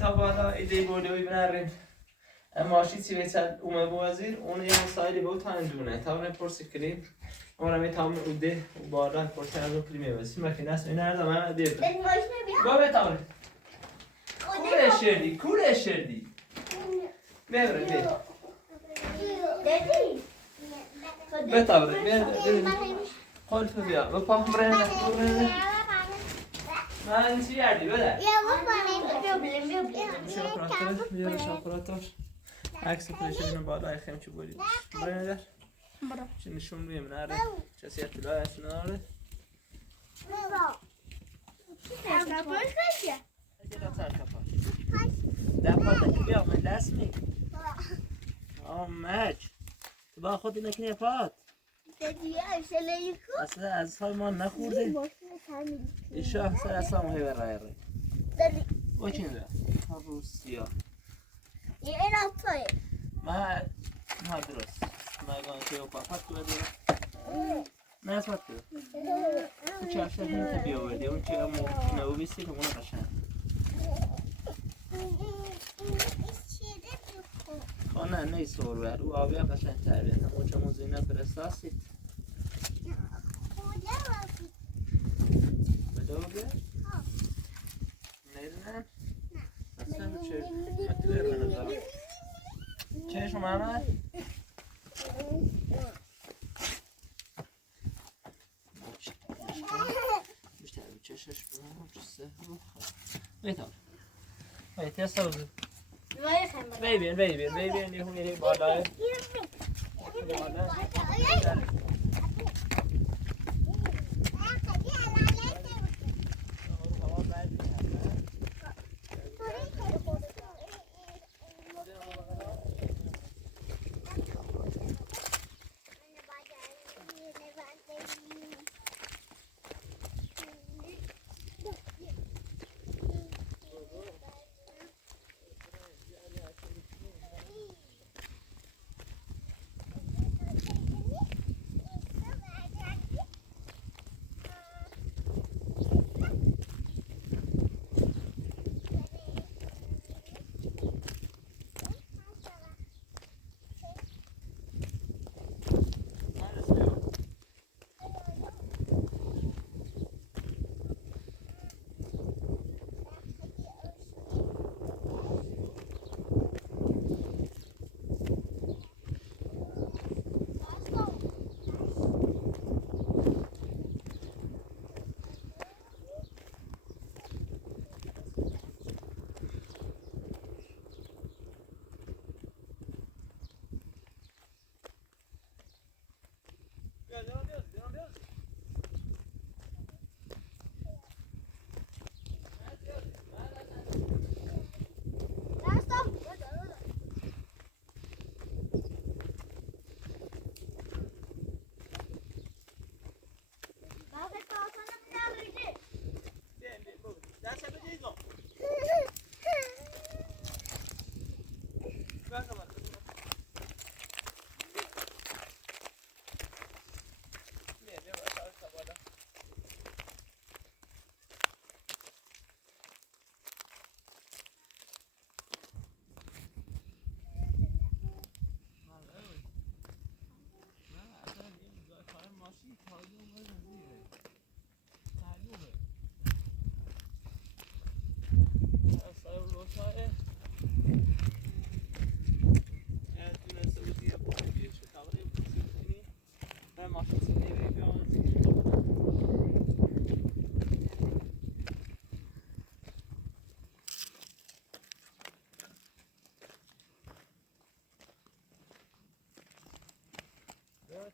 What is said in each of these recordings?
تا بالا ایده بوده ببیناریم اما چیزی بیشتر اومد بازیر اون یه مسائلی بود تاندونه تا اون پرسی کلیم اون می تام اوده بالا پرسی از اون کلیمه بس ماکین است این هر زمان دیت با بتاونه کوله شردی میبره بی بتاونه خالف بیا و پاهم برنده من چی کردی بده بیا شاپراتور عکس پرشو اینو بالا خیم چی بودی برای ندار چی نشون بیم نره چسی اطلاع هست ناره دپات که بیا من دست می مچ تو با خود اینه که نپات اصلا از های ما نخورده ایشا سر اصلا مهی برای ره او چی نده روسیا این اطلعه ما درست ما اگه که او پاپات که بده نه اسمت که اون چه افشار همین تبیه آورده اون چه امو نو بیستی که مونه قشن خانه نی سور بر او آبی هم قشن تربیه همون چه موزینه فرستاسید بده آبی؟ نیدنم؟ اصلا چه مطلع رو نظرم چه شما همه؟ بیشتر چشش برم چه رو بیتار بیتی هستا بزن بیبین یه هونی بالای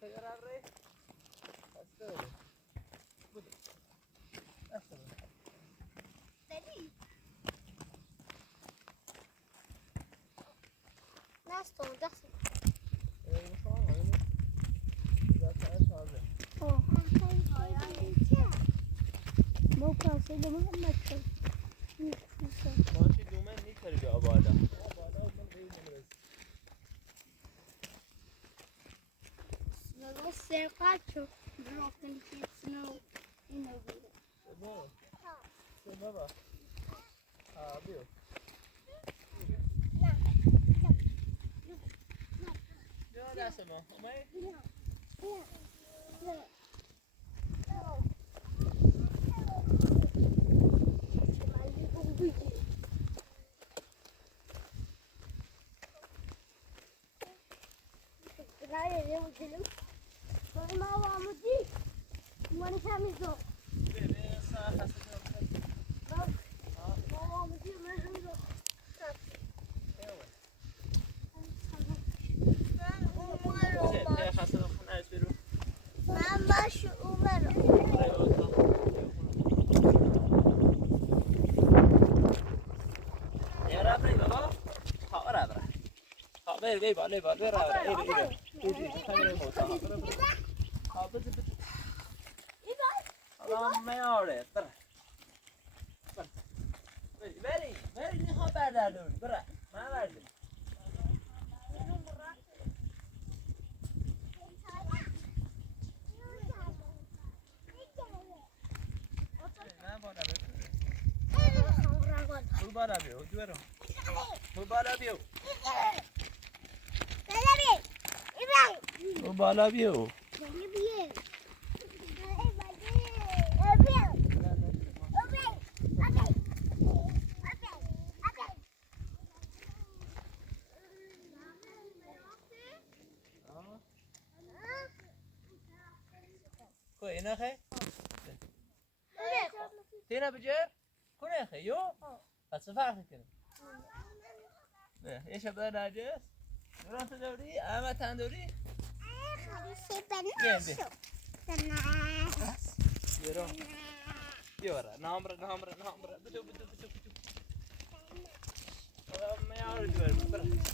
داری؟ نستون دست. ما کاسه دم هم نکرد. ماشی دومن نیکاری به آبادا. Snow serpacho. Broken snow in the winter. بابا بیو بیا دست ما اومد من باش اومد. بر بالا بالا بیو کوی نه خی تینا بجر کنه خی یو بس فرق کنه نه یه شب نجس درست دوری اما تندوری برو بیاره نامره بدو ما یارو جوار برو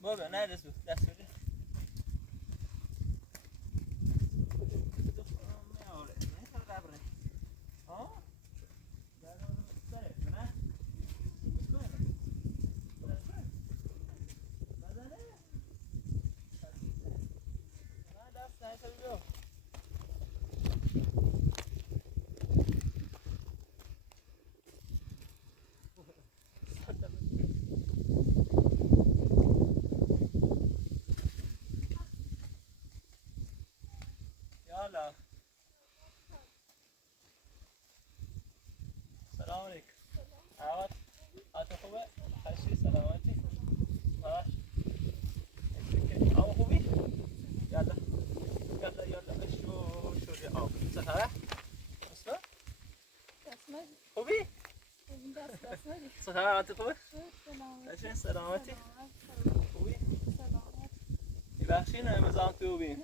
بابا نه دست بده سلام علیکم عوض حالت خوبه؟ خوشی سلامتی؟ باش آب خوبی؟ یالا شو آب سلام اصلا؟ خوبی؟ سلام حالت خوبه؟ خوشی سلامتی؟ خوبی؟ بخشین امضا تو بین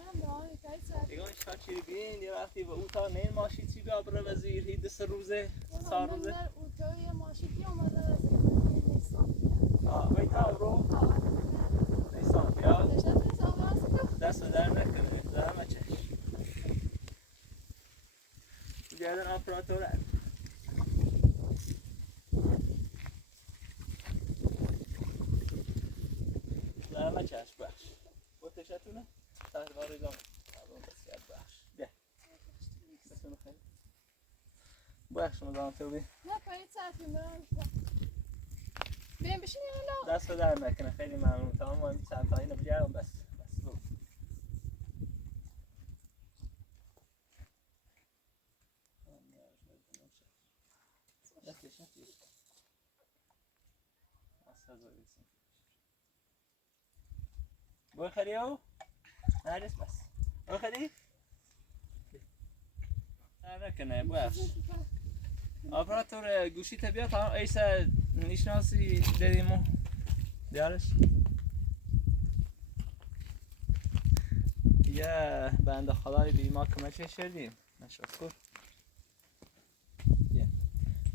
دیگه شاچی بین یه وقتی به اوتا نین ماشی چی بیا بره وزیر هید سه روزه چهار روزه اوتا یه ماشی بیا اومده نیستان بیتا برو نیستان بیا دست در نکنه دارم چش گردن آپراتوره دارم چش بخش بوتشتونه تحت باری دام بسیار بخش بیا بسم خیلی بخش مزام تو بی نه پایین ساعتی برم بیم بشین یه دست رو در نکنه خیلی ممنون تمام ما این چند تایی نبیارم بس برو بای خری او؟ نهارش بس بای خری؟ نکنه بخش آپراتور گوشی بیا تا ایسا نشناسی دیدیمو دیارش یه بنده خدای بی ما کمکش شدیم نشکر یه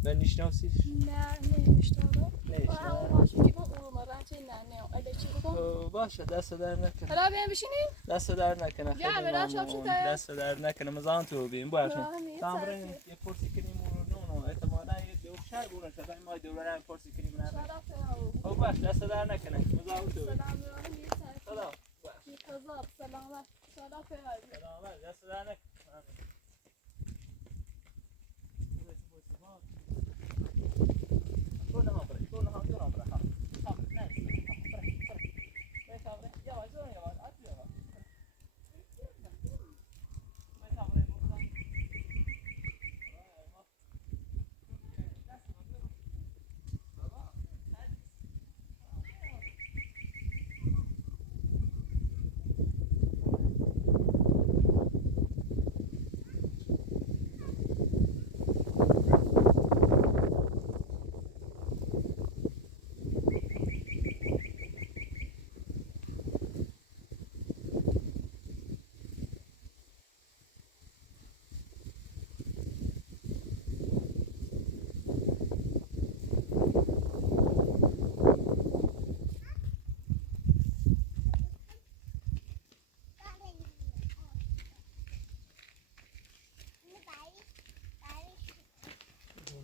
به نشناسی نه نمیشتارم نیست اون ماشین که اون اومدن چه نه اگه چی بگم باشه دست در نکنه حالا بیم بشینیم دست در نکنه خیلی یا برای شب ممنون شده دست در نکنه مزان تو بیم باشه نه، تمرین ساعتی. یه پرسی کنیم و نه احتمالا یه دو شهر بودن شده ما دوباره پرسی کنیم نه شرف او باش دست در نکنه مزان تو بیم سلام یه ساعتی سلام یه تضاد سلامت شرف سلام دست در نکنه شو نها برای شو نها جورم برای ها ها نه نه صبره یا جورم یا آتی یا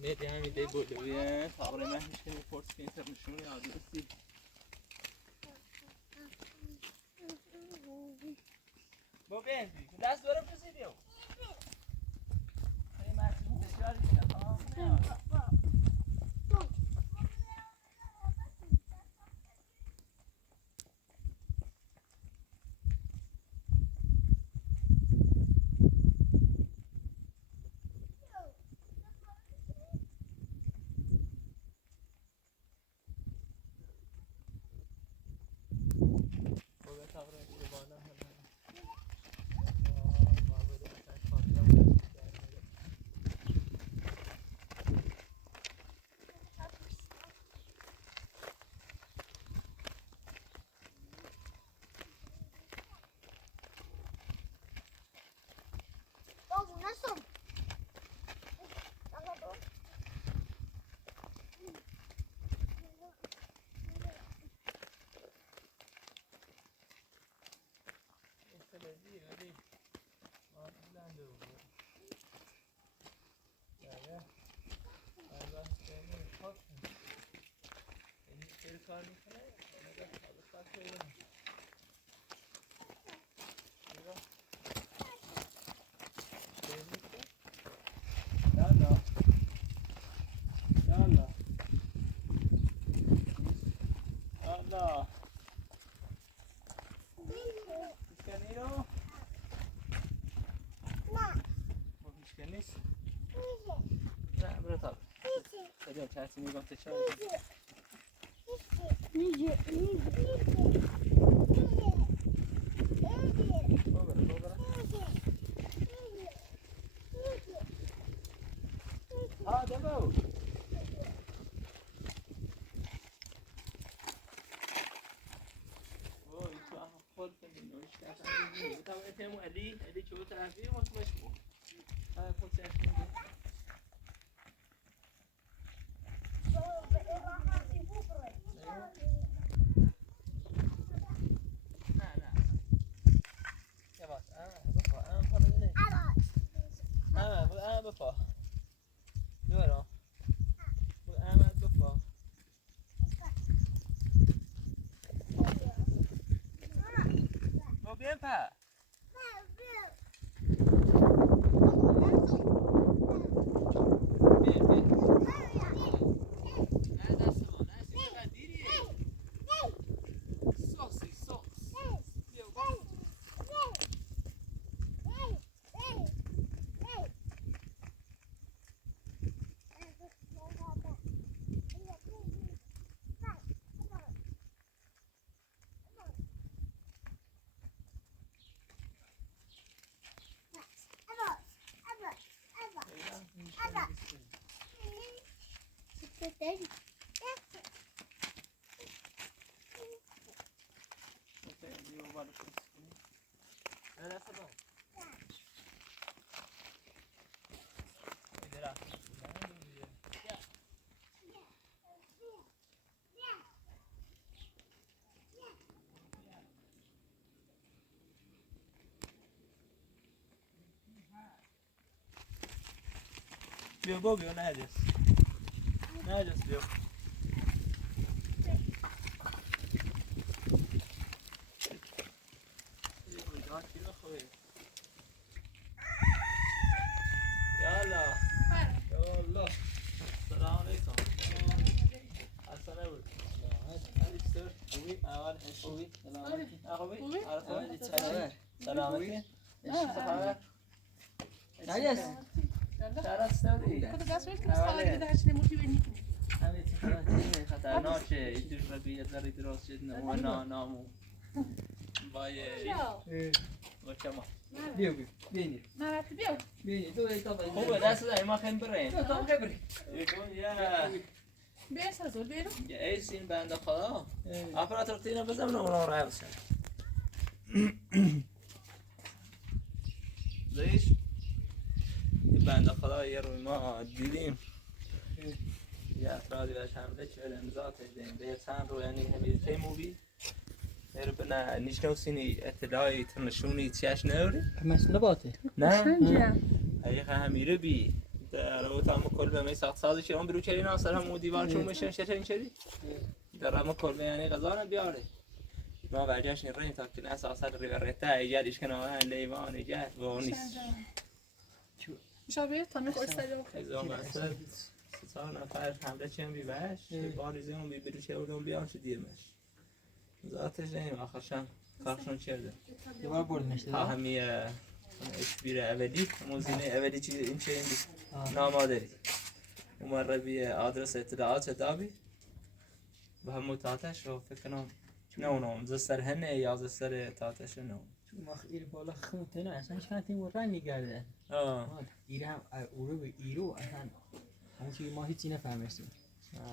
میدی همی دی بودویه صبره من هیچ کنی پرس که این سر نشونی آدرسی با بینزی دست دورم کسی دیو خیلی محسوم بسیاری کنم چرتی میگم تشار میگه ها دبو اوه تو هم خود کنی نوش کردن تو اتمو علی چه طرفی ما تو مشکو ها خود سرش میگه بفا جورا بود احمد بفا با بیم پا بیا با بیا نجس بیا یالا یالا سلام علیکم حسنه بود خوبی اول خوبی خوبی سلامتی خبر نجس شرط سوری كنت قاعد شوي كده صار كده عشان موتي بيني همین خطرناکه خطرناکه اینجور روی داری درست شد نه نامو بای با چما بیا بیا بینی ما رفت بيو بینی تو ایتا باید خوبه دست داری ما خیلی برین تو هم خبری یکون یا بيس هزول بينو ایسین بنده خدا اپراتور تینا بزن اونا راه بسن زیش بنده خدا یه روی ما دیدیم یه افرادی بهش حمله کرد امضا کردیم به چند رو یعنی همین تیموبی هر بنا نشنوسینی اطلاعی تنشونی چیش نوری مثل باته نه اگه همیره بی در رو تام کل به می ساخت سازی شدم برو چری ناصر هم دیوار چون میشن شتین چری در هم کل یعنی غذا بیاره ما برجاش نریم تا که اساسا ریورتا ایجادش کنه لیوان ایجاد و نیست شابه تامي خوش سلام ازام واسه سال نفر حمله چیم بی باش باریزه اون بی برو چه اون بیان شد دیرمش ذاتش نیم آخرشم کارشون کرده یه بار برد نشده ها همی اشبیر اولی موزینه اولی چی این چه این بی نامادری اومر بی آدرس اطلاعات دابی و هم متعاتش رو فکر کنم نه زستر هنه یا زستر تاتش نه ما خیلی بالا خونده نه اصلا هیچ کنه تیم رنگ میگرده ایره هم اورو به ایرو اصلا همون چیزی ما هیچی نفهمستیم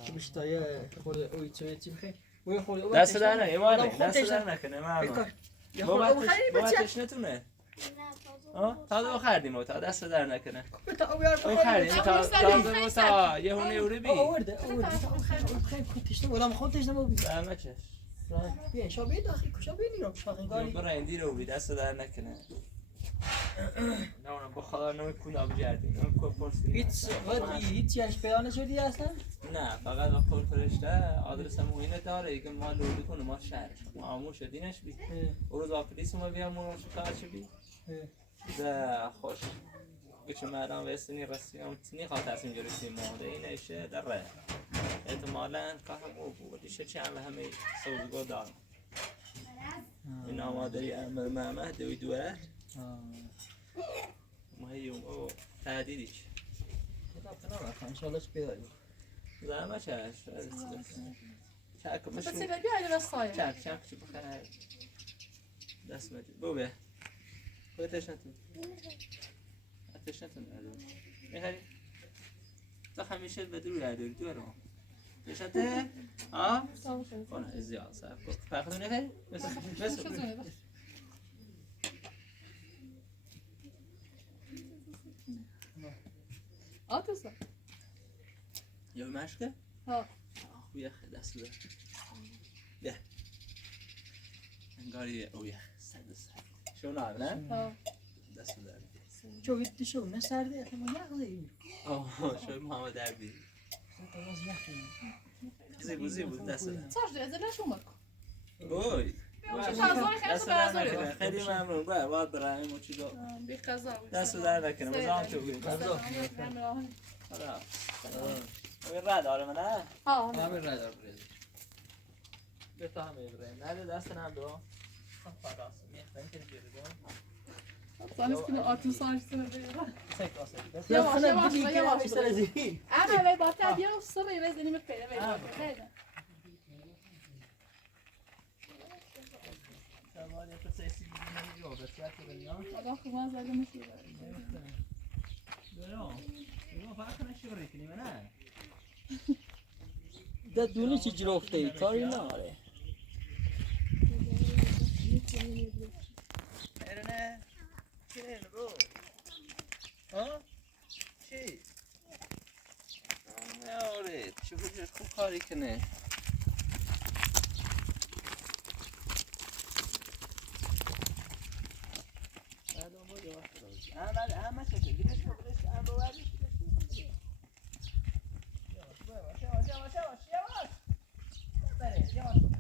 که بشه تا یه خود اوی چی بخیر اوی خود دست در نه ایمانه دست در نکنه ممنون بابتش نتونه تا خردیم و تا دست در نکنه او خردیم تا یه هونه اوری بی آورده خیلی خودش نمو لام خودش نمو بی همه چش بیا شابه داخل کشا بینیرم شاقنگاری برای اندی رو بی دست در نکنه نه اونم با خدا نمیکن آب جردیم نمیکن پرسیم هیچی اش پیانه شدی اصلا؟ نه فقط وقت فرشته آدرس موینه داره که ما لودی کنه ما شهرش ما آمون شدینش بی او روز آپلیس ما بیام مونو شکار چه بی ده خوش بچه مردم وستنی رسی هم تنی خواهد تصمیم گرفتیم ماده اینشه در ره احتمالاً که همو بود دیشه چه همه سوزگاه دارم این آمادری عمل محمد دوی دوره ما هیوم او تهدیدیش کتاب کنم رفتم انشاءالله چه پیدا بود زحمه چش چک بس مشو يبقى بيها على الصايع چک چی بخیر دست مجید بو به خودتش نتون اتش نتون میخوایی تو همیشه به دور یادوری دورم بشته ها کنه زیاد صرف کن فقط نخوایی بس اتصل یه مشکه ها خویه دست دار بیا انگاری اویه سرد شو نه ها دست دار چو هیچی شو نه سرده اصلا ما یخ زیریم آه شوی محمد دربی زیبو دست دار صار جاهز لا شو ماكو اوی خیلی ممنون باید برایم و چیزا دست در نکنه مزام تو بگیم خدا رد آره من ها همین رد آره به تو همه بریم نه دست هم دو خلاص میخوایم که بیرون Sabes que atın saçını veriyor. Yavaş yavaş, yavaş yavaş. yavaş. Ama ve batar diyor sonra yine denimi pere veriyor. Neydi? Tamam ya sesi gidiyor بسیار کنیا Adam kımaz elimi şey var. برو فقط نشوری کنی نه ده دونی چی جلوفته ای کاری ناره نه چی برو ها چی نه آره چی بجوش خوب کاری کنه همه چه گیرش رو برش هم رو برش یواش بره یواش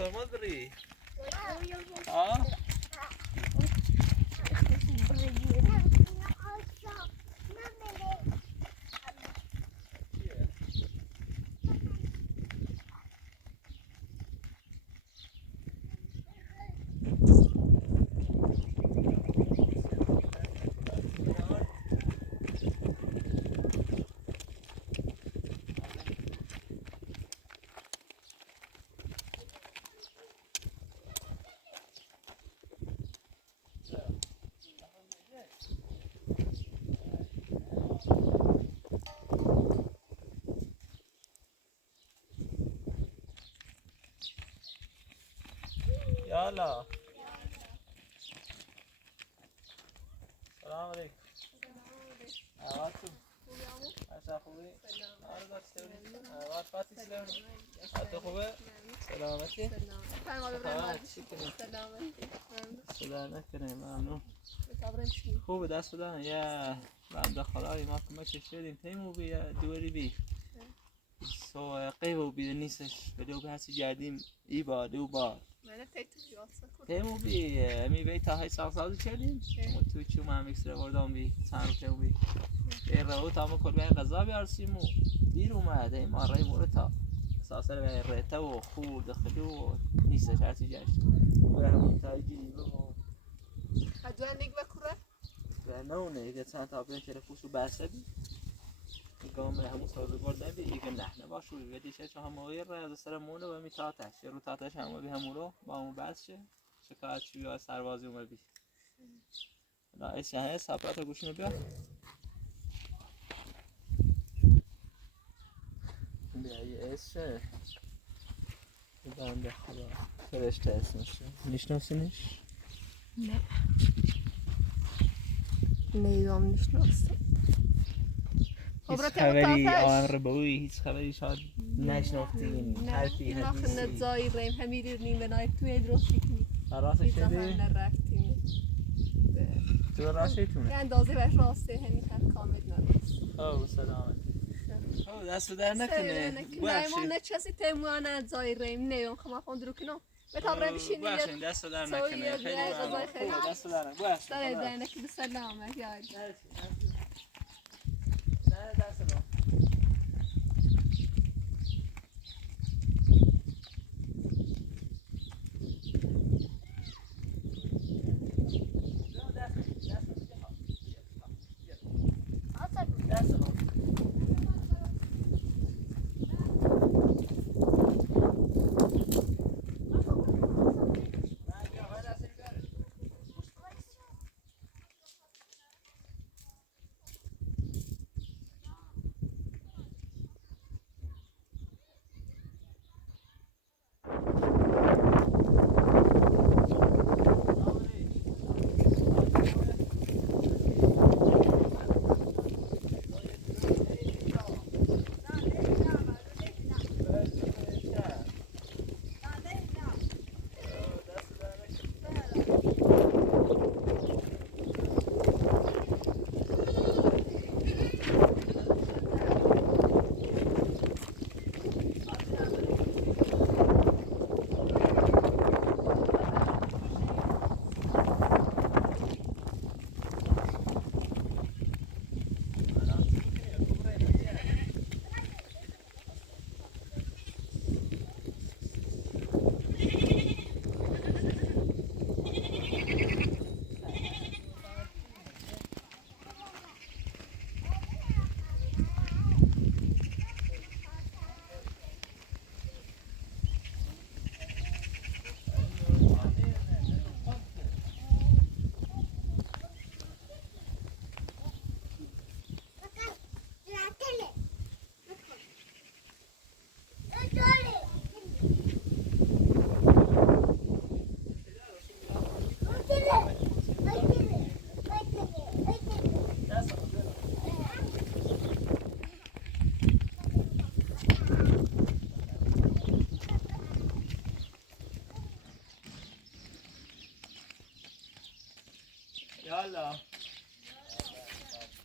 ترمز بری ها يلا السلام عليكم عواتم عشان خوبي عرضك تسوي عوات فاتي سلامي عاد خوبي سلامتي سلامت کنه ممنون خوبه دست بدن یه بنده خدای ما کمکش شدیم تیمو بی دوری بی سوقی و بی نیستش بدو به هستی جردیم ای با دو بار تیمو بی می بی تا های سال کردیم و تو چون هم اکسترا وردام بی چند رو بی ای رو تا ما کل به غذا بیارسیم و دیر اومده ما رای مورد تا اساسا به رته و خور داخلی و نیستش هستی جرد و همون تایجی و Hadi nik bakura. و نونه ایده چند تا بیان تلفوش رو بسته بی گام همون سال برد نبی ایگه نه باشه و دیشه چون هم غیر از سر مونه و می تاتش رو تاتش هم بی همون رو با همون بس شه شکایت چی یا سربازی اومد بی نه ایش نه سپرات رو گوشینو بیا بیا یه ایشه بنده خدا فرشته اسمشه میشناسینش؟ Ne? Neyi میشناسم. هیچ خبری آمر بوی هیچ خبری شاید نشناختین حرفی نه حدیثی نه زایریم همیشه نیم نای توی درستی کنی راستش دیدم شدی؟ نرفتیم تو راستیتونه؟ یه اندازه بهش راسته همین هم کامل نراست او سلامت او دست در نکنه نه ما نه چیزی تیموانه زایریم نیم خما خوندرو کنم به تابره بشینید باشین دست در نکنه خیلی ممنون دست در نکنه باشین سر در نکنه سلامت یاد نه دست در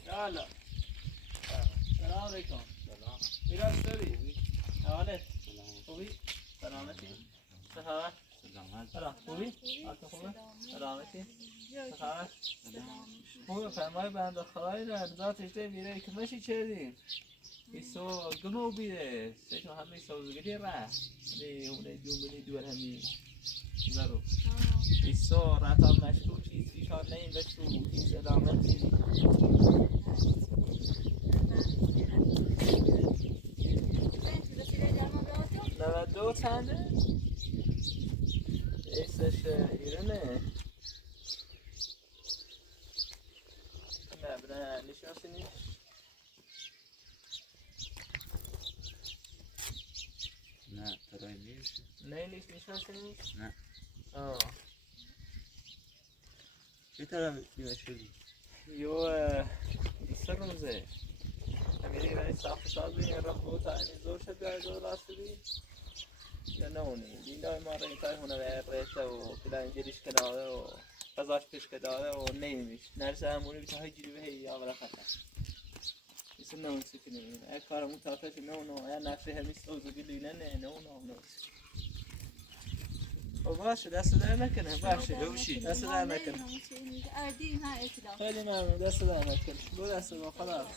يلا السلام عليكم. میرا چطوری؟ حالت؟ خوبی؟ سلامتی؟ چه خبر؟ سلام خوبی؟ حالت خوبه؟ سلامتی؟ چه خبر؟ خوبه فرمای بنده خدای را ذاتش ده میره که مشی چردیم ایسو گمو بیده سشو همه سوزگیری را نه اونه دومنی دور همی زرو ایسو رتا مشکو چیز ایشان نیم بشو هیچ سلامتی 92 چنده؟ ایسش ایرانه نه برای نشناسی نیست نه ترای نیست نه نیست نشناسی نیست؟ نه آه چه طرف شدی؟ یو 20 روزه میری برای ساخت سازی را خود تا زور شد بیای زور راستگی یا نه اونی دیندای ما را اینطور هونه ریسته و کلا اینجوریش که داره و قضاش پیش که داره و نمیش نرسه همونی بیتا های جیری بهی یا برا خطر ایسا نه اون سکی نمیم اگه کارمون تاتش نه اونو اگه نقشه همیست اوزگی لینه نه اونو باشه دست در نکنه باشه دست در نکنه خیلی ممنون دست در نکنه دو دست با خدا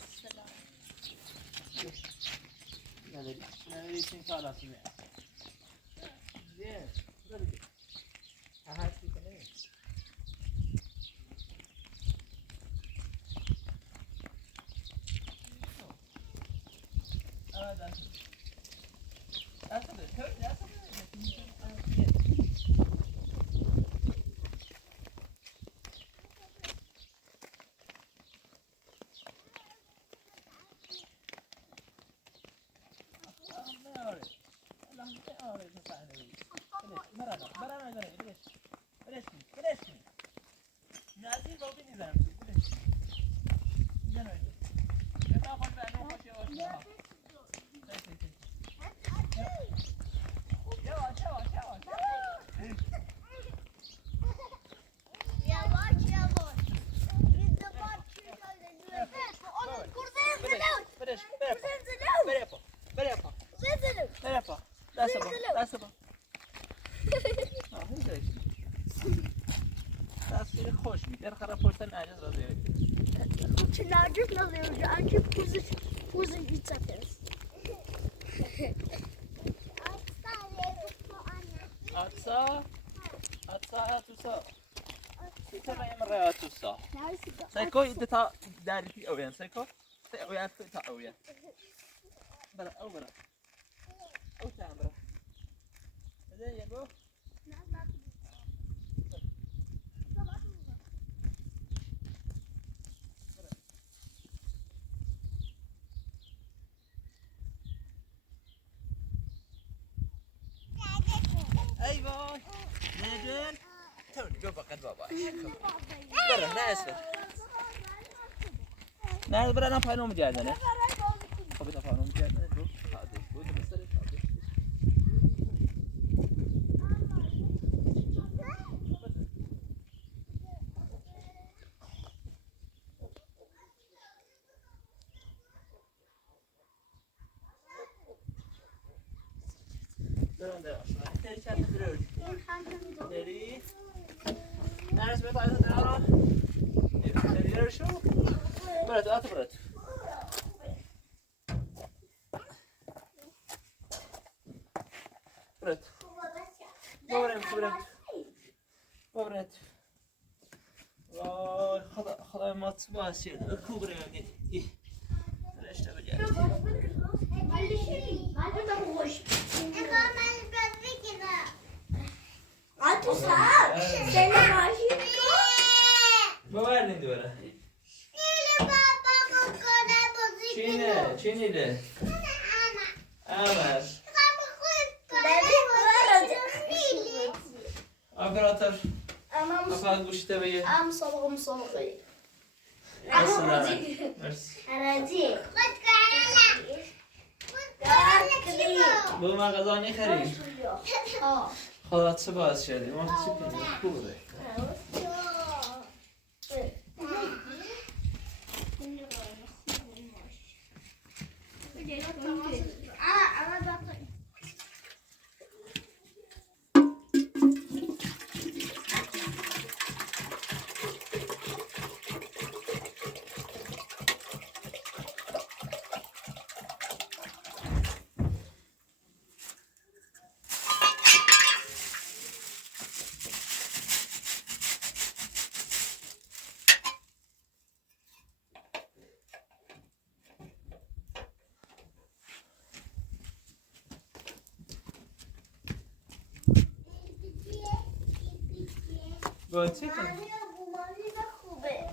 نداری چین کار هستی میاد زیه بگه هستی کنه سيكو إنت داري في أويان سيكو أويان في تا أويان برا أو برا أو تعم برا زين يا بو أي باي نجن توني جو فقط بابا برا ناس نه برای نه پایین می‌جازه نه خب تا پایین می‌جازه نه برو حاضر بود بسر حاضر درون درون تری چند درون تری نرس به پایین درون تری درون شو برات آت برات برات برات وای خدا ما تباس شد کوبره گی رشته بجا ببرین دوره چینی ده آمد آپراتور افاد گوشته بگه مسابقه مرسی ما غذا نخریم خدا چه باعث شدیم ما چی کنیم خوبه با چی کنی؟ مامی خوبه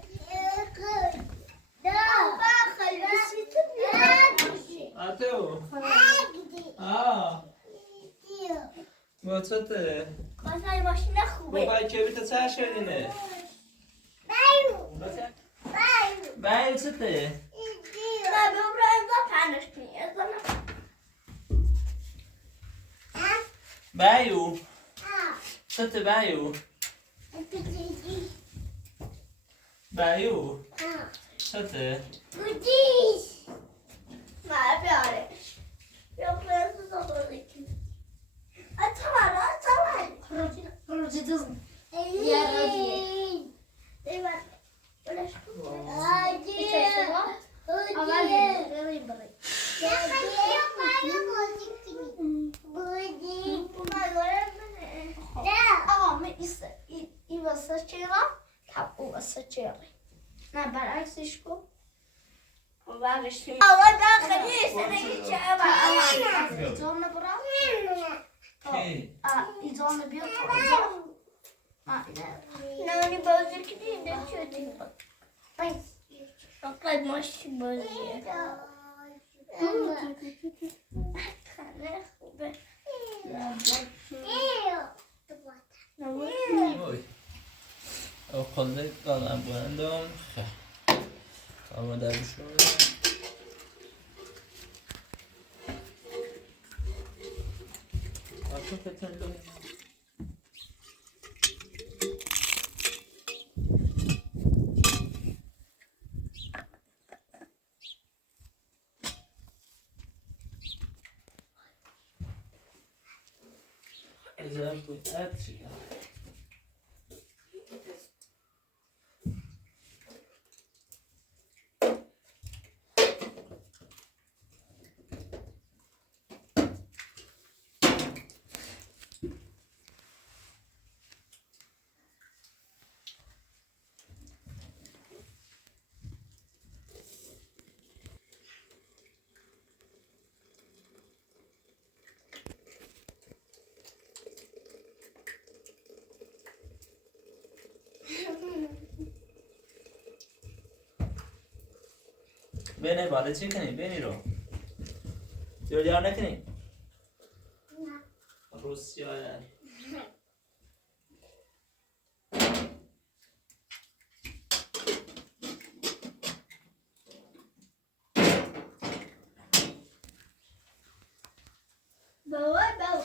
خیلی سیتو بیاد اتو با چته؟ خواستای ماشین خوبه با کبریت چه شدینه؟ بایو چته؟ نه ببرم با پنش کنی بایو چته بایو؟ بایو چته؟ بودیش نه بیارش بیا پرنسس آداری کنی اتوان خروجی دوزن یه روزیه دیوار بلش کن اول بریم این واسه چرا؟ تب او واسه چرا؟ نه برعکسش کن اول داخلی سنگی چه اول ایزان برام کی؟ ایزان بیاد نانی بازی کنی نه چه دیم فقط ماشی بازیه خانه خوبه وای او قلده دادم بایندم اما در بشون آشون فتن لونه ازم بود اتشی بینه بالا چی کنی؟ بینی رو جوریار نکنی؟ روسیه بابا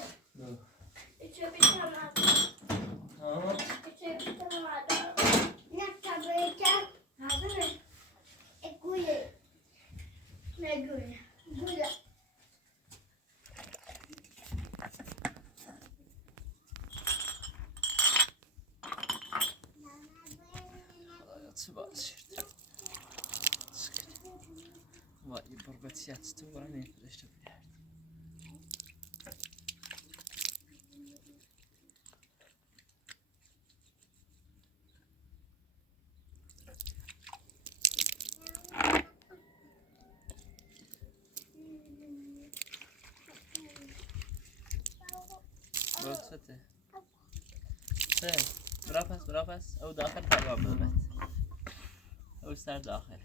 چه بیشتر آه چه بیشتر نه تبریکم حاضره گوله نه گوله گوله چه باز شد وای بربطی تو برای نمیداشته بیاد بوسته سه برا پس او داخل کباب ببت او سر داخل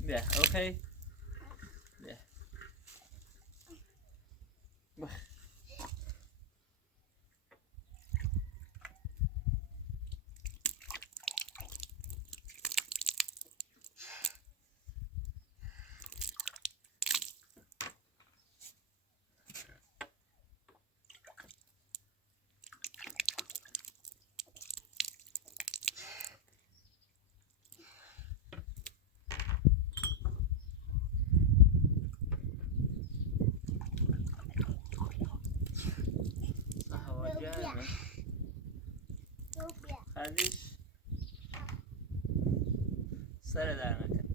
بیا اوکی بیا بخ هوا گرمه خلیش سر در نکن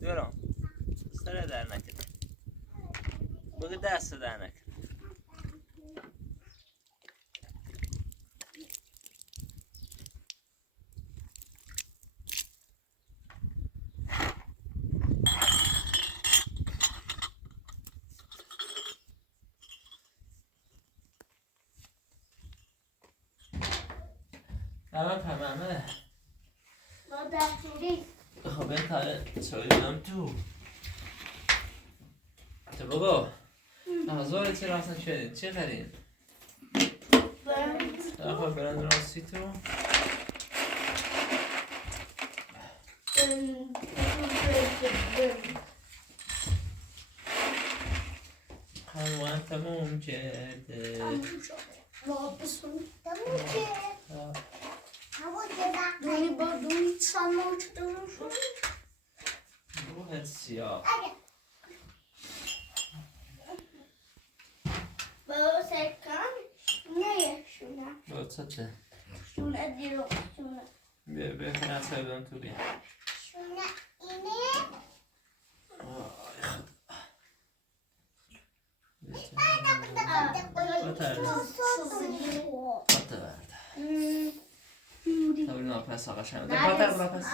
دورم سر در نکن بگه دست در نکن همه ما دستوری خب این تاره چایی بدم تو بابا هزار چه رفتن شدید چه خرید؟ خب برند راستی تو خانوان تموم کرده دونی با دونی سامو چطور شد؟ روح سیاه با سکن نه شونه با چطه شونه دیرو شونه بیا خیلی چایی بدم تو بیا شونه اینه Tabii pes ağaçlarına. Pater bırak pes.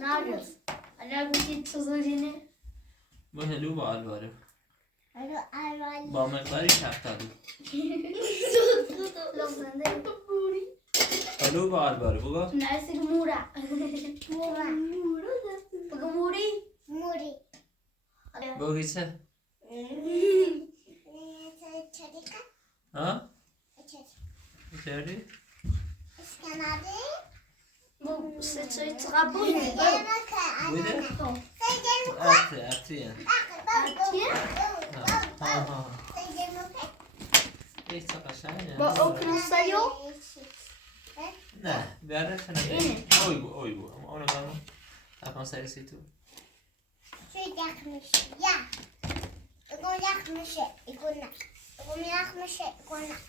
Ne yapıyorsun? Hala bu şey tuzlarını. Bu hello با الواره. Alo ayvalı. با مقداری شفتالو. hello با الواره بگو. Neresi mura? Mura. Mura da. Bugün muri. Muri. بگو چه؟ ها؟ چهری؟ Bu sıçrayı çıkabilir mi? بوده؟ ارتی ها ها ایش چه قشنگه. Bu okyanuslar yok. نه بیاره چنه اوی بو اما اونو بامو اپان سریسی تو Şey yakmış ya. İkon yakmış. İkon yakmış.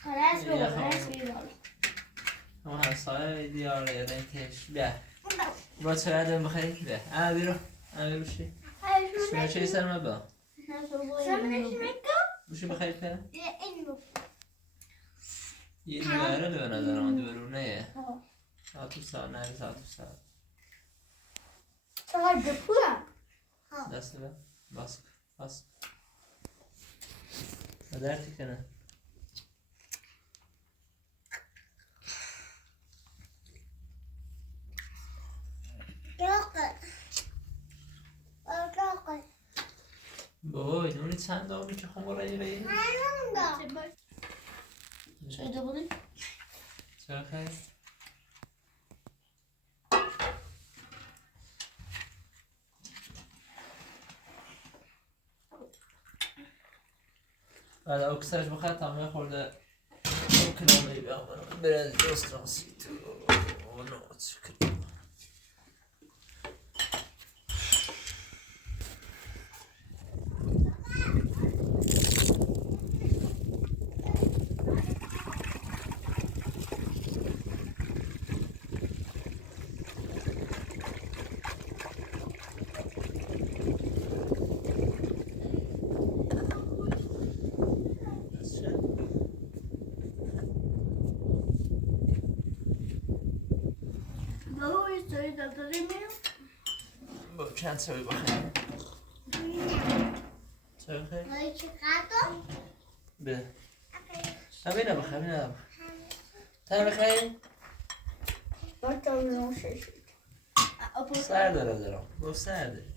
Karas mı olur? Her şey olur. اما همسایه دیاره رنتش بیا با چه عدم بخیری بیا بیرو بشی شما چه سر ما با Sen ne demek o? بشی بخیری که En bu. یه دیواره به نظر آن دیوارونه ساعت نه ساعت Sana yapıyor. دست به بس درتی کنه Yok. بابا نونی چند آمی که خون برای بایی Şöyle bulayım. چرا خیلی بعد اکسرش بخواد تمام خورده کلامی برد دوستانسی تو نوت کنیم Baba üstüne de duramıyor. با چند سوی بخیر چرا خیلی Ay çıkardım. به همینه بخیر همینه بخیر تایم بخیر Bakalım o şey. سر دارم گفت سر داری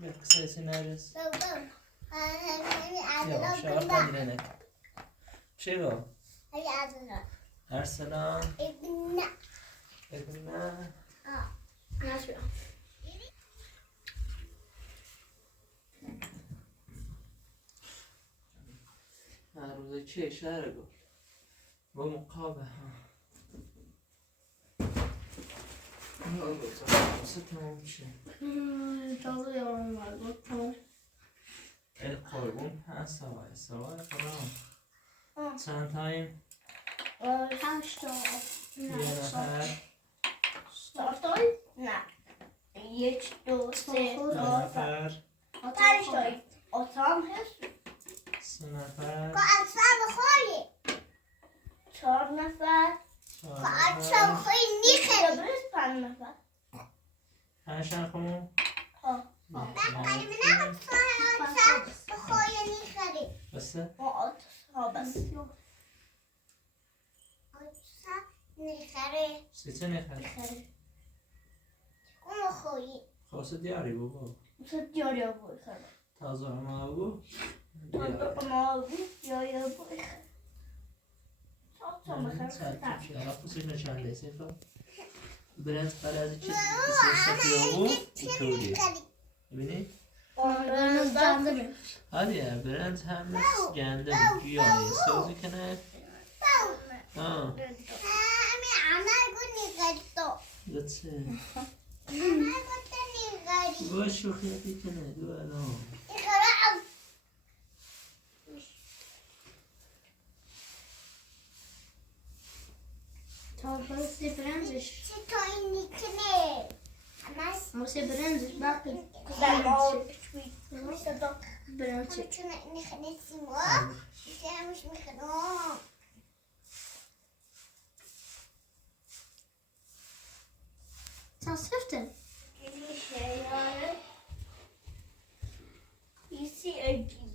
بیا قصه نرس یا شما خیلی ننک چی با؟ ارسلان ابنه Nasıl? هر روزه چه شهر گفت با مقابه ها واسه تمام چه Çalıyorum var. Bakalım. el قربون هست سوای قرآن آه. چند تایم Kaç tane? یه نفر Startoj? Nej. Ett, två, tre, دو fyra, نفر fem stoj. Och tam häst. سه نفر Ansvar بخوری. چهار نفر. چهار نفر میخری. درست پنج نفر. پنج خون ها. بسه بخوری میخری. ما آت ها اسیو آتوسا نخره سیچه نخیر نخره اون خویی خواسته دیاری بابا مثل دیاریا بوی خره تازه ما بو اما دیاریا بوی خره تا بخره حالا پوسش نشانده سیفا برنج قرازی چی سیفا بو اینطوریه ببینید برنز جنده بیم هادی ya برنج هم مثل گنده بود گیاهی سوزی کنه آه همه عمل کنی گردو لطفه عمل کنی گردی با شوخیتی کنه دو الان خراب تا برسی برنزش تو اینی کنه موسی برنزش باقی در ما برنزش چون اینی خنه سیما همش میخنم تا سفتن You see a genie.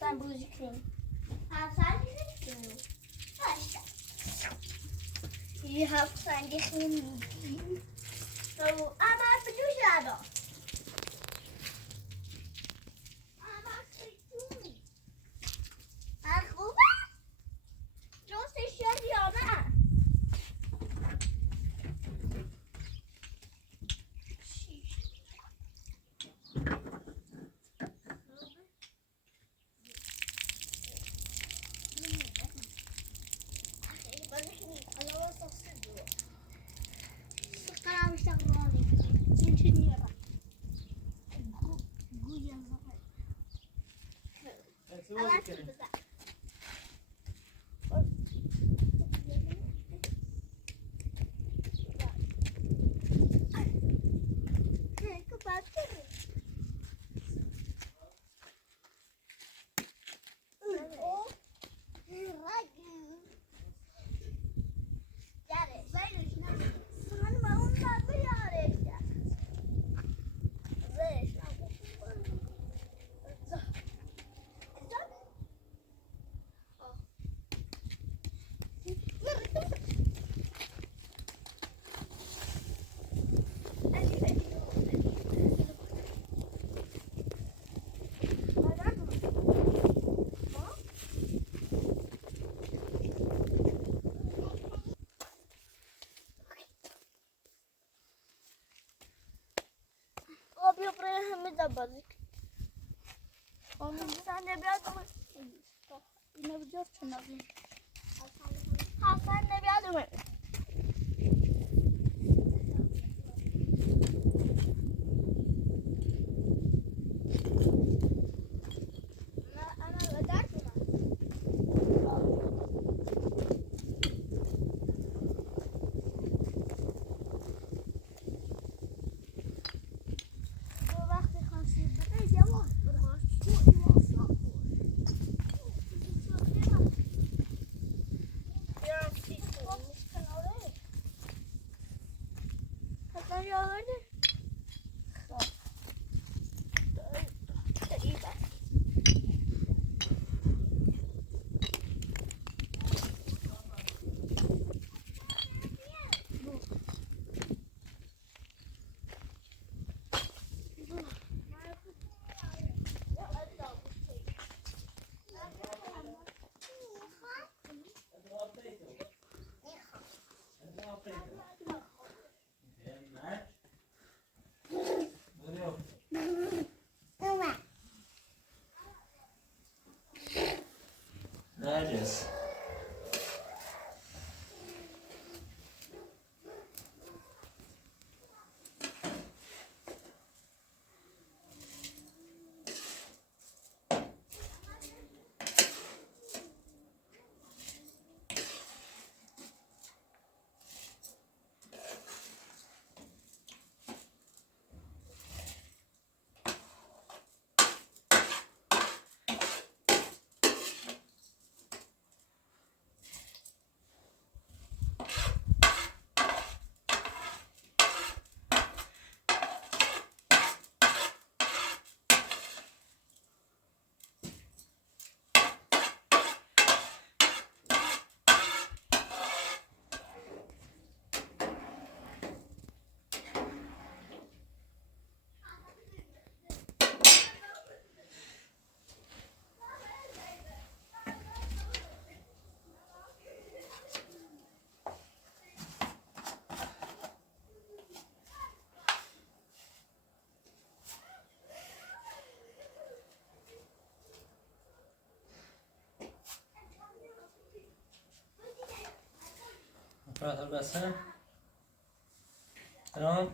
Sen bu zikriyim. You have found the thing. So I'm not to do that. I'm actually doing. خوبه؟ جوستش شدی آمد. بیا برای همه دبازی sen de biraz ama yine biliyoruz şunu sen de biraz ama ana öder mi? شاید بسه تمام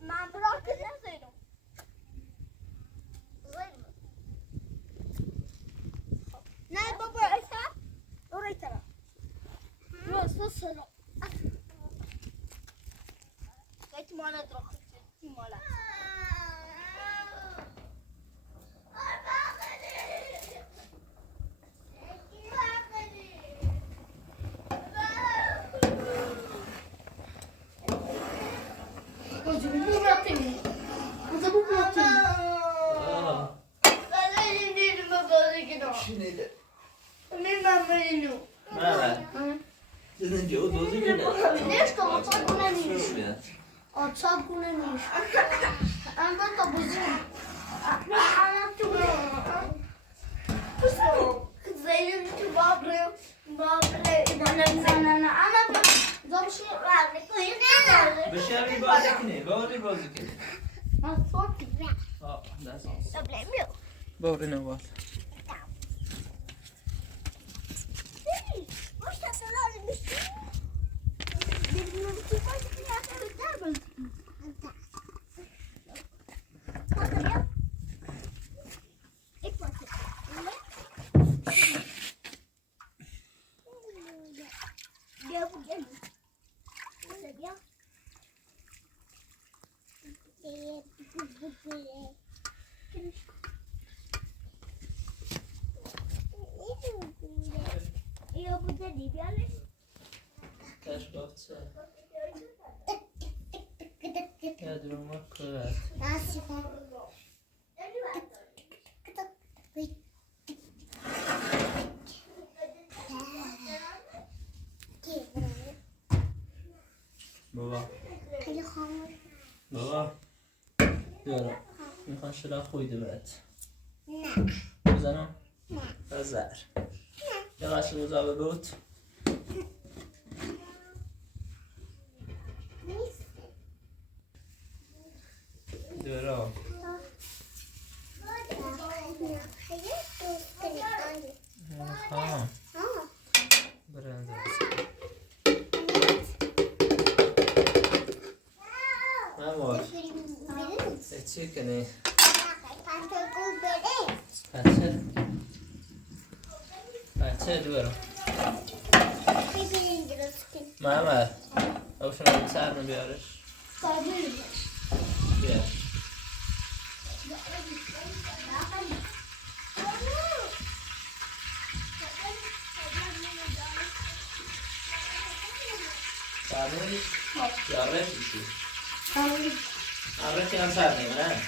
من براك نزينه زينه نه بابا ایسا دوری ترا راست سلام کیت مالا دراخت تی مالا شنیده Mamma نه زدن جو دوزی کنه Wiesz, to co guna niż. شو بیاد O co guna niż. A no to buzi. A na tu. Zeynep ki babra bana Zanana ana zawsze verdi. Koyun بشی بازی کنی باری بازی کنی ma sort. آه دست Problem yok. باری نوال Boş yapsalar bir şey. Bir şey boş yapsalar bir şey. İlk başta. Gel bu gel. Böyle gel. Ya bu da değil yani. تشباهت سه یه درما کرد Nasıl? بابا Hadi hamur. بابا بیارم میخوان شلا خویده بهت Ne? بزنم بزر یه قشن روزا به بود بیارم ها برنز مامور چی کنی؟ بچه بیارم محمد او شما سر رو بیارش بیار سرمونی جاره بیشی آره که هم سر نیم نه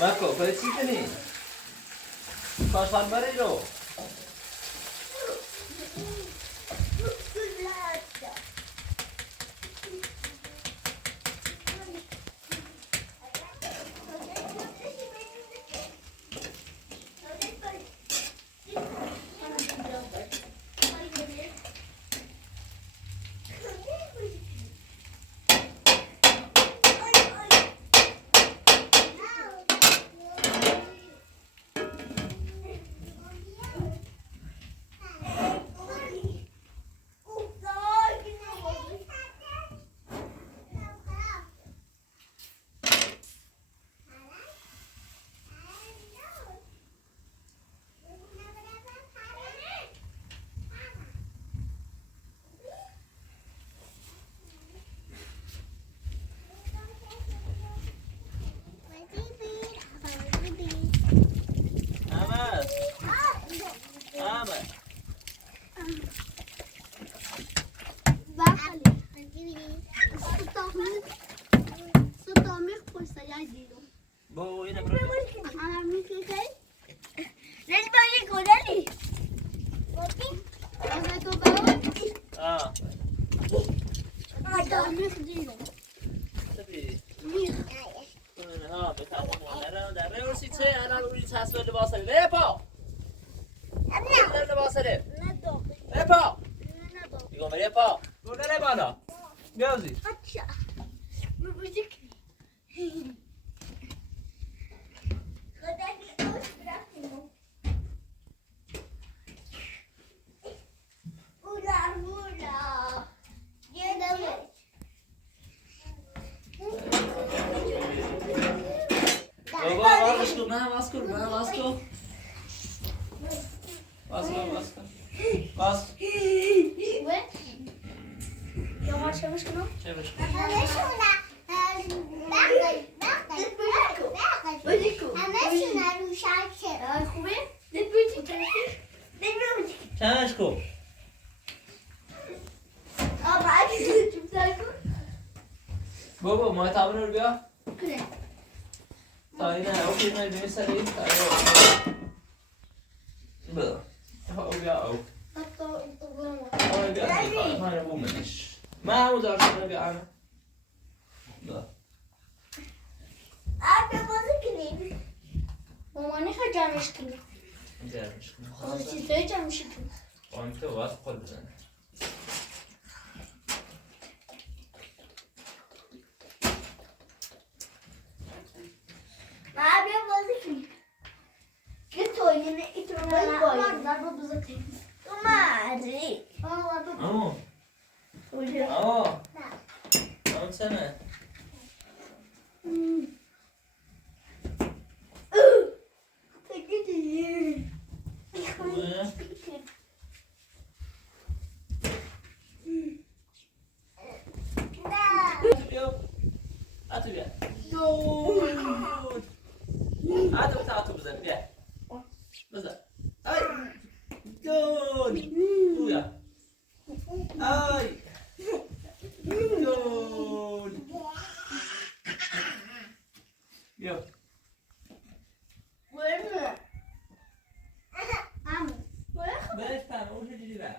مکو پای چی کنی؟ کاشان بری رو بابا اینه برو آه تبی ها بتاعت مادر در رورسی چه انا روی تصویر لباس لپا لباس لپا دیگه اپا بردن بالا بیازی Aşağı. Bu böcek. Kadar hoş bırakmıyor. Ula. Gel. بابا باز کن نه باز کن نه باز کن باز کن باز کن باز Ve yavaş yavaş kına. چه خوبه؟ چش کن بابا ما تابون رو بیا تا اینه اوکی من بیم سری تا بیا او بیا او Hatta uygulama. او بیا من رو بومنش من همون دارشون رو بیا انا بیا Mama ne kadar gelmiş ki? گرمش کن Hazır çizgiye gelmiş ki. آن که باید خود بزنه Darbe bize tek. Aa, darbe. اما اما اما چنه خوبه بیا اتو بیا اتو بتا اتو بزن بیا بزن ای گل بویا ای گل بیا Amo. بهش پناه دیدی بیا